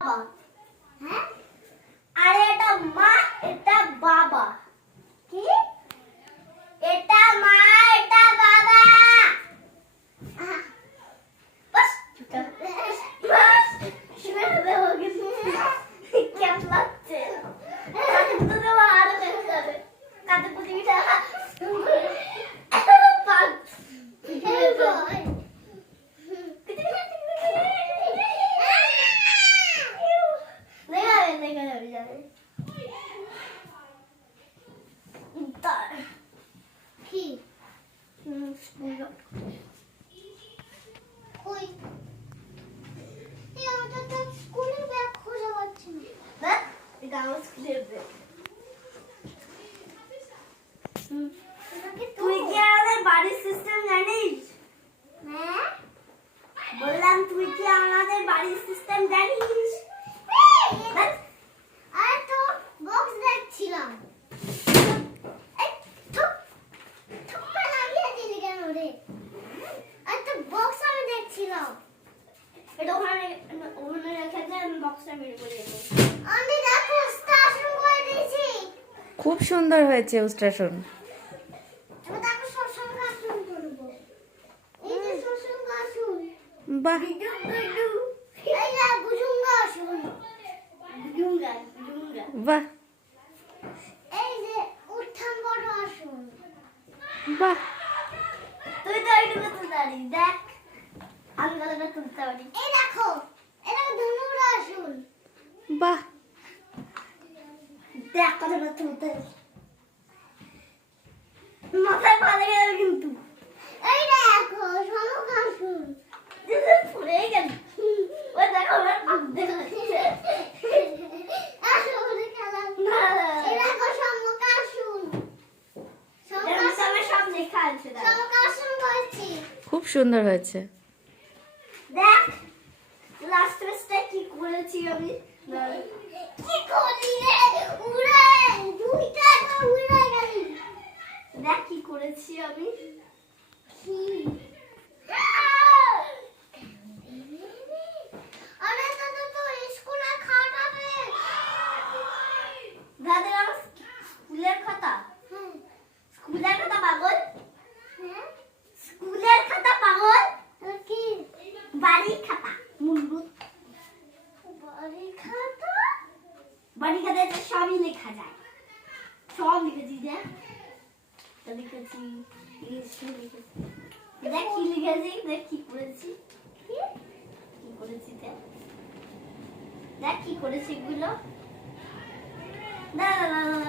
হ্যাঁ আরে এটা মা এটা বাবা কি এটা মা এটা বাবা बस बस শুনে হবে हो गया क्या লাগছে কাতে তো আর দেখতে যাবে কাতে পুতিটা পাঁচ তুই কি আমাদের বাড়ির সিস্টেম জানিস? হ্যাঁ বললাম তুই কি আমাদের বাড়ির সিস্টেম জানিস? আরে তো বক্স দেখছিলাম এই ঠুক ঠুকা লাগিয়ে দিলি কেন রে? আরে তো বক্স আমি দেখছিলাম এটা ওখানে রেখে দে আমি বক্সটা বের করে দেব আমি দেখো স্টেশন করে দিয়েছি খুব সুন্দর হয়েছে স্টেশন এবার দেখো শোষণ গাছুন করব এই যে শোষণ গাছুন বাহ এই যে বুজুঙ্গা আসুন বুজুঙ্গা বাহ এই যে উঠান বড় আসুন বাহ তুই তো এইটুকু তুলতে পারিস দেখ আমি কতটা তুলতে পারি এই দেখো এটা ধনুরা আসুন বাহ দেখ কতটা তুলতে পারি মাথায় পালে গেল কিন্তু এই দেখো শামুক আসুন ফুলে গেল ওই দেখো আমার পাক দেখো আসলে খেলা এই দেখো শামুক আসুন সব দেখা আছে শামুক আসুন বলছি খুব সুন্দর হয়েছে দেখ লাস্ট পেজটা কি করেছি আমি কি করলি রে উড়ে দুইটা তো উড়ে গেলি দেখ কি করেছি আমি কি আরে দাদা তো স্কুলে খাটাবে দাদা স্কুলের খাতা স্কুলের খাতা পাগল হ্যাঁ স্কুলের খাতা পাগল কি বাড়ির খাতা মুন্ডু বাড়ির খাতায় সবই লেখা যায় সব লিখেছি দেখ লিখেছি দেখ কি লিখেছি দেখ কি করেছি কি করেছি দেখ কি করেছি এগুলো না না না